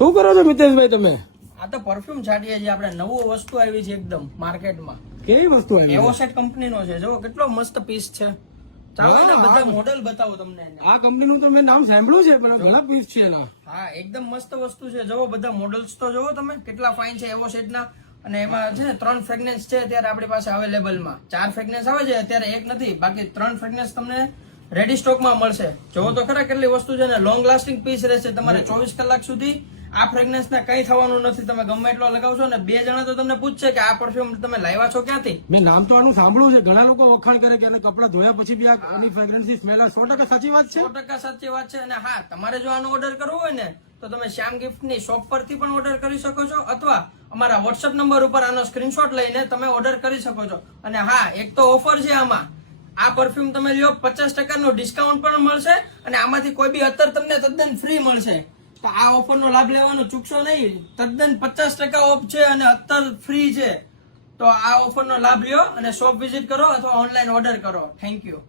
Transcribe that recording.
શું કરો છો મિતેશભાઈ તમે? આ તો પરફ્યુમ છાંટીએ છીએ આપણે. નવું વસ્તુ આવી છે એકદમ માર્કેટમાં. કેવી વસ્તુ આવી? એવોસેટ કંપનીનો છે. જો કેટલો મસ્ત પીસ છે. ચાલો એને બધા મોડેલ બતાવો તમને. આ કંપનીનું તો મેં નામ સાંભળ્યું છે પણ ઘણા પીસ છે એના. હા, એકદમ મસ્ત વસ્તુ છે. જો બધા મોડલ્સ તો જોવો તમે કેટલા ફાઇન છે એવોસેટના. અને એમાં છે ને 3 ફ્રેગ્રન્સ છે અત્યારે આપણી પાસે અવેલેબલમાં. 4 ફ્રેગ્રન્સ આવે છે અત્યારે, એક નથી. બાકી 3 ફ્રેગ્રન્સ તમને રેડી સ્ટોકમાં મળશે. જોવો તો ખરા કેટલી વસ્તુ છે ને. લોંગ લાસ્ટિંગ પીસ રહેશે. તમારે 24 કલાક સુધી આ ફ્રેગ્રન્સ ને કઈ થવાનું નથી. તમે ગમે એટલો લગાવશો ને 2 જણા તો તમને પૂછશે કે આ પરફ્યુમ તમે લાવ્યા છો ક્યાંથી. મેં નામ તો આનું સાંભળ્યું છે. ઘણા લોકો વખાણ કરે કે આને કપડા ધોયા પછી બી આની ફ્રેગ્રન્સ ની સ્મેલ આવે. 100% સાચી વાત છે. 100% સાચી વાત છે. અને હા, તમારે જો આનો ઓર્ડર કરવો હોય ને તો તમે શ્યામ ગિફ્ટ ની શોપ પરથી પણ ઓર્ડર કરી શકો છો, અથવા અમારા વોટ્સઅપ નંબર ઉપર આનો સ્ક્રીનશોટ લઈને તમે ઓર્ડર કરી શકો છો. અને હા, એક તો ઓફર છે આમાં. આ પરફ્યુમ તમે લ્યો 50% નું ડિસ્કાઉન્ટ પણ મળશે, અને આમાંથી કોઈ બી અત્તર તમને તદ્દન ફ્રી મળશે. તો આ ઓફર નો લાભ લેવાનો ચૂકશો નહીં. તદ્દન 50% ઓફ છે અને અત્તર ફ્રી છે. તો આ ઓફર નો લાભ લ્યો અને શોપ વિઝિટ કરો અથવા ઓનલાઈન ઓર્ડર કરો. Thank you.